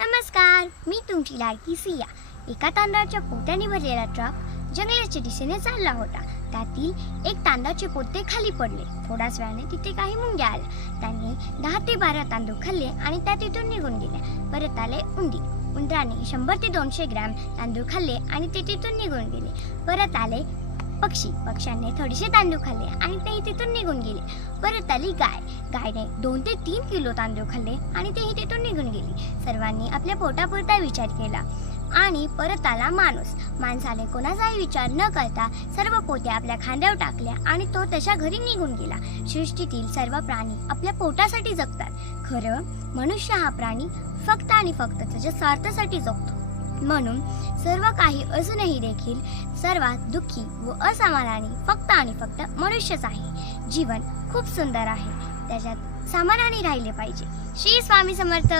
नमस्कार, मी तुमची लाडकी सिया. एका तांदळाच्या पोत्याने भरलेला ट्रक जंगलाच्या दिशेने चालला होता. त्यातील एक तांदळाचे पोते खाली पडले. थोड्याच वेळाने तिथे काही मुंग्या आल्या. त्यांनी 10 ते 12 तांदूळ खाल्ले आणि त्या तिथून निघून गेल्या. परत आले उंदीर. उंदराने 100 ते 200 ग्रॅम तांदूळ खाल्ले आणि ते तिथून निघून गेले. परत आले पक्ष्यांनी थोडेसे तांदूळ खाल्ले आणि तेही तिथून निघून गेले. परत आली गायने 2 ते 3 किलो तांदूळ खाल्ले आणि तेही तिथून निघून गेली. सर्वांनी आपल्या पोटापुरता विचार केला. आणि परत आला माणसाने कोणाचाही विचार न करता सर्व पोते आपल्या खांद्यावर टाकल्या आणि तो त्याच्या घरी निघून गेला. सृष्टीतील सर्व प्राणी आपल्या पोटासाठी जगतात. खरं मनुष्य हा प्राणी फक्त आणि फक्त त्याच्या स्वार्थासाठी जगतो. म्हणून सर्व काही असूनही देखील सर्वात दुःखी व असमाधानी फक्त आणि फक्त मनुष्यच आहे. जीवन खूप सुंदर आहे, त्याच्यात समाधानी राहिले पाहिजे. श्री स्वामी समर्थ.